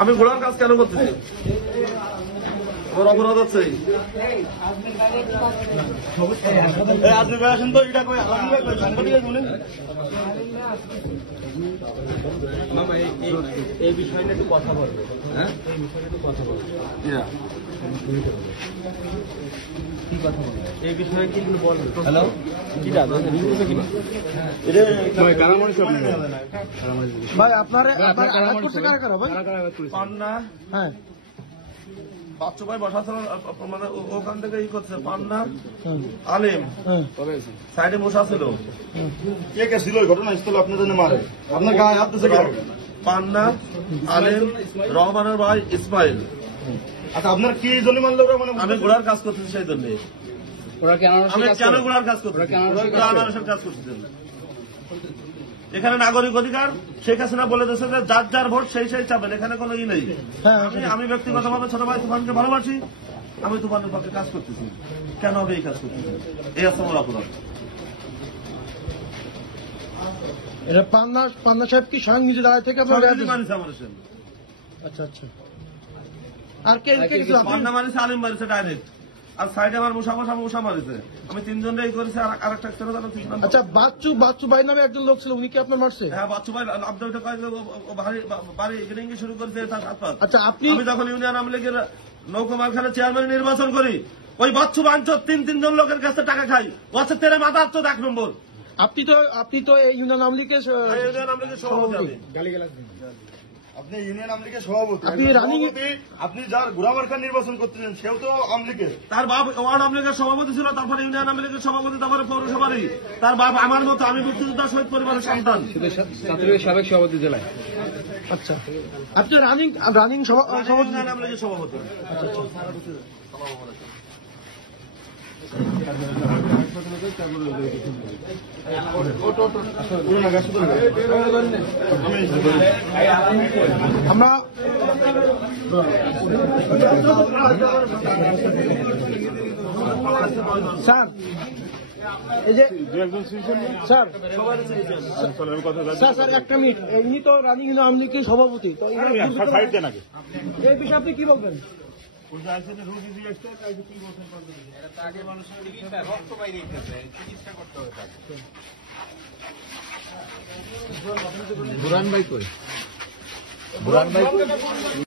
আমি ঘোড়ার কাজ কেন করতেছি? আমার অপরাধ আছে। আপনি আসেন তো, এটা এই বিষয়টা একটু কথা বলবে। হ্যাঁ, এই বিষয়টা একটু কথা বলবে। কি কথা বলবে? এই বিষয়ে কি বলবে? হ্যালো, ভাই আপনার পান্না, হ্যাঁ বাচ্চু ভাই বসা ছিল, মানে ওখান থেকে ই করছে। পান্না আলিম সাইডে বসা ছিল। কে কে ছিল ঘটনাস্থলে আপনাদের মারে? আপনার গায়ে হাত দিয়েছে? পান্না আলিম, রহমানের ভাই ইসমাইল। আচ্ছা, আপনার কি জন্য মারলো? মানে আমি ঘোড়ার কাজ করতেছি, সেই জন্য। আমি কেন ঘোড়ার কাজ করতেছি? আনারসের কাজ করতেছেন। এখানে নাগরিক অধিকার শেখ হাসিনা বলে দিয়েছে যে যার যার ভোট সেই সেই চাবেন, এখানে কোনো ই নেই। আমি ব্যক্তিগতভাবে ছোট ভাই তুফানকে ভালোবাসি, আমি তুফানের পক্ষে কাজ করতেছি। কেন হবে এই কাজ করতেছি? এই আছে আমার অপরাধ। এটা পান্না সাহেব কি স্বয়ং নিজে দাঁড়ায় থেকে মানিছে আমার? আচ্ছা আচ্ছা। আর কে পান্না মানিছে, আলিম মারিছে ডাইরেক্ট। আর সাইডে আমার মুসা মারিছে। আমি তিনজন রেই করেছি, আর আরেকটা। আচ্ছা, বাচ্চু ভাই নামে একজন লোক ছিল, উনি কি আপনার মারছে? হ্যাঁ, বাচ্চু ভাই বাড়ি ইভিনিং শুরু করেছে তার 7 পাঁচ। আচ্ছা, আমি যখন ইউনিয়ন আওয়ামী লীগের নৌকমারখানা চেয়ারম্যান নির্বাচন করি, ওই বাচ্চু বাঞ্চর তিনজন লোকের কাছে টাকা খাই। ওয়াচ্ছে তেরে মাথা হচ্ছে 1 নম্বর। আপনি তো ইউনিয়ন আওয়ামী লীগের সভাপতি। আপনি ইউনিয়ন আওয়ামী লীগের সভাপতি। আপনি যার ঘোড়ামার্কা নির্বাচন করতেছেন, সেও তো আওয়ামী লীগের। তার বাপ ওয়ার্ড আওয়ামী লীগের সভাপতি ছিল, তারপরে ইউনিয়ন আওয়ামী লীগের সভাপতি, তারপরে পৌরসভারই। তার বাপ আমার মতো, আমি মুক্তিযোদ্ধা শহীদ পরিবারের সন্তান, সাবেক সভাপতি জেলায়। আচ্ছা, আপনি রানিং সভাপতি, ইউনিয়ন আওয়ামী লীগের সভাপতি। আমরা স্যার, এই যে স্যার একটা মিনিট, এমনি তো রানিং আওয়ামী লীগের সভাপতি, তো এই বিষয়ে আপনি কি বলবেন? বুরান ভাই কই?